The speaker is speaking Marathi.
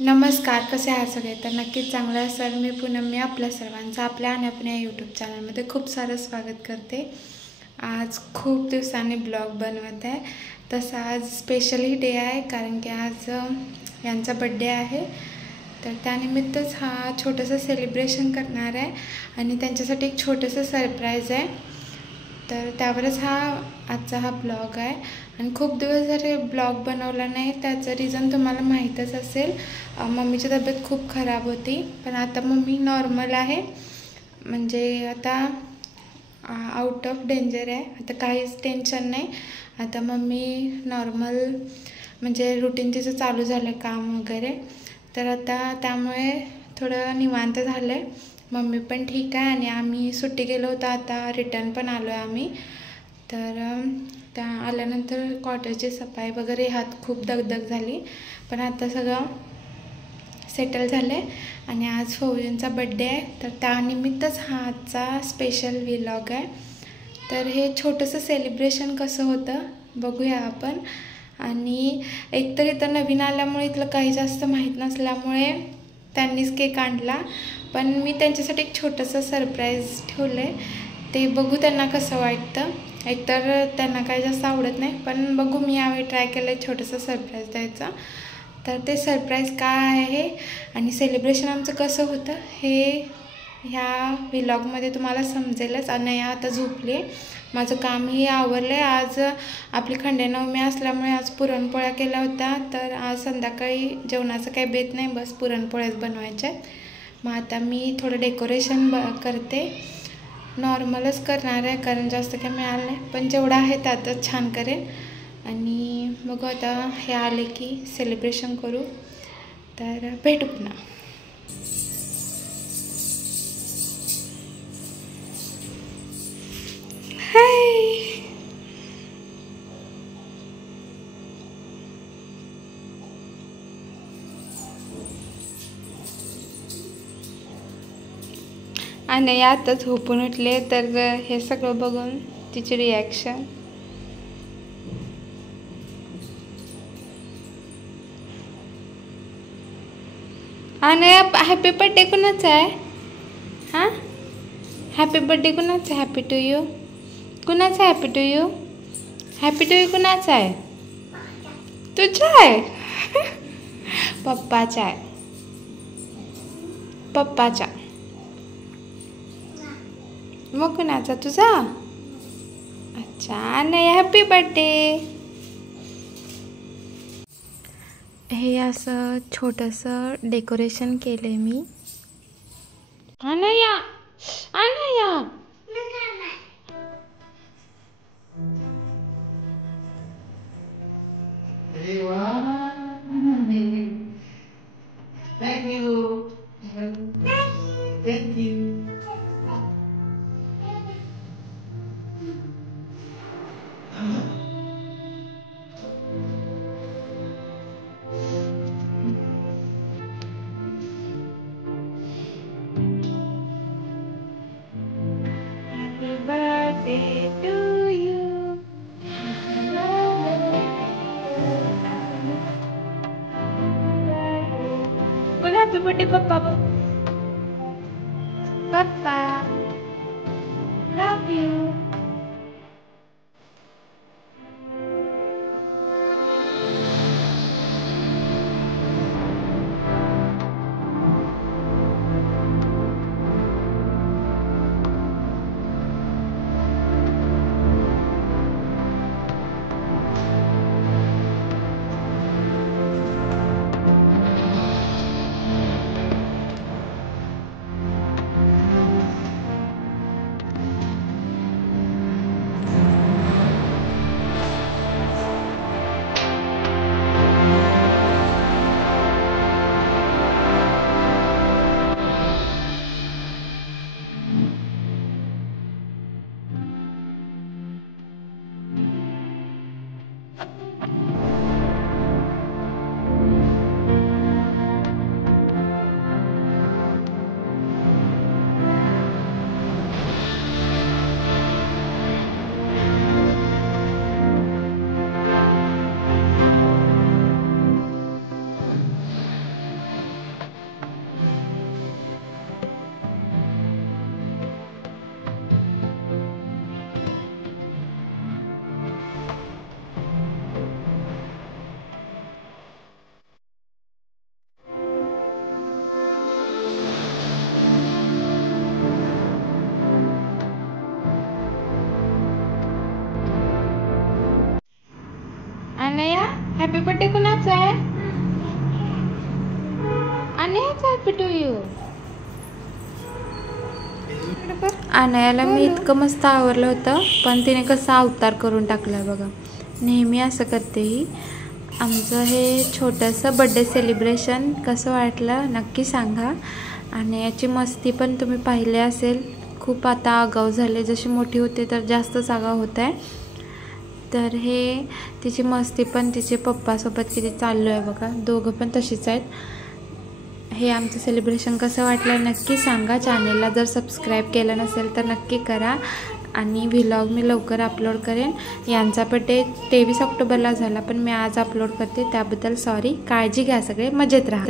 नमस्कार, कसे आहात सगळे? तर नक्कीच चांगलं असेल. मी पूनम, मी आपल्या सर्वांचं आपल्या आणि आपल्या यूट्यूब चॅनलमध्ये खूप सारं स्वागत करते. आज खूप दिवसांनी ब्लॉग बनवत आहे. तसं आज स्पेशली डे आहे, कारण की आज यांचा बड्डे आहे. तर त्यानिमित्तच हा छोटंसं सेलिब्रेशन करणार आहे आणि त्यांच्यासाठी एक छोटंसं सरप्राईज आहे. तर त्यावरच आजचा हा ब्लॉग आहे. आणि खूप दिवस झाले ब्लॉग बनवला नाही. त्याचं रिझन तुम्हाला माहीतच असेल. मम्मीची तब्येत खूप खराब होती, पण आता मम्मी नॉर्मल आहे. म्हणजे आता आउट ऑफ डेंजर आहे. आता काहीच टेन्शन नाही. आता मम्मी नॉर्मल, म्हणजे रुटीन तिचं चालू झालं काम वगैरे. तर आता त्यामुळे थोडं निवांत झालं आहे. मम्मी पण ठीक आहे आणि आम्ही सुट्टी गेलो होतो. आता रिटर्न पण आलो आहे आम्ही. तर त्या आल्यानंतर कॉटेजची सफाई वगैरे ह्यात खूप दगदग झाली, पण आता सगळं सेटल झालं आहे. आणि आज फौजींचा बड्डे आहे, तर त्यानिमित्तच हा आजचा स्पेशल व्लॉग आहे. तर हे छोटंसं सेलिब्रेशन कसं होतं बघूया आपण. आणि एकतर इथं नवीन आल्यामुळे इथलं काही जास्त माहीत नसल्यामुळे त्यांनीच केक आणला, पण मी त्यांच्यासाठी एक छोटंसं सरप्राईज ठेवलं आहे. ते बघू त्यांना कसं वाटतं. एकतर त्यांना काही जास्त आवडत नाही, पण बघू, मी यावेळी ट्राय केलं आहे छोटंसं सरप्राईज द्यायचं. तर ते सरप्राईज काय आहे आणि सेलिब्रेशन आमचं कसं होतं हे ह्या व्लॉगमध्ये तुम्हाला समजेलच. अनया आता झोपली आहे. माझं कामही आवरलं आहे. आज आपली खंडेनवमी असल्यामुळे आज पुरणपोळ्या केल्या होत्या. तर आज संध्याकाळी जेवणाचं काही बेत नाही, बस पुरणपोळ्याच बनवायच्या आहेत. मग आता मी थोडं डेकोरेशन करते. नॉर्मलच करणार आहे, कारण जास्त काही मिळालं नाही, पण जेवढं आहे त्यातच छान करेन. आणि बघू आता हे आले की सेलिब्रेशन करू. तर भेटू पुन्हा. हाय. आणि आता झोपून उठले, तर हे सगळं बघून तिची रिॲक्शन. आणि हॅपी बर्थडे कुणाचा आहे? हां, हॅपी बर्थडे कुणाचा? हॅपी टू यू कुणाचा? Happy to you, happy to you कुणाचा आहे? तुझा आहे? पप्पाचा आहे, पप्पाचा. मग कुणाचा? तुझा? अच्छा. नाही, हॅपी बर्थडे. हे असं छोटंसं डेकोरेशन केलं आहे मी. अनया, अनया. Thank you. Thank you. Happy birthday to you. बोल हॅपी बर्थडे पप्पा. पप्पा लव यू. अनयाला मी इतकं मस्त आवरलं होतं, पण तिने कसं अवतार करून टाकला बघा. नेहमी असं करते ही. आमचं हे छोटंसं बड्डे सेलिब्रेशन कसं वाटलं नक्की सांगा. आणि याची मस्ती पण तुम्ही पाहिले असेल. खूप आता आगाऊ झाले, जशी मोठी होते तर जास्तच आगाऊ होत आहे. तर हे तिची मस्ती पण तिचे पप्पासोबत किती चाललो आहे बघा. दोघं पण तशीच आहेत. हे आमचं सेलिब्रेशन कसं वाटलं नक्की सांगा. चॅनेलला जर सबस्क्राईब केलं नसेल तर नक्की करा. आणि व्लॉग मी लवकर अपलोड करेन. यांचा बड्डे 23 ऑक्टोबरला झाला, पण मी आज अपलोड करते त्याबद्दल सॉरी. काळजी घ्या, सगळे मजेत राहा.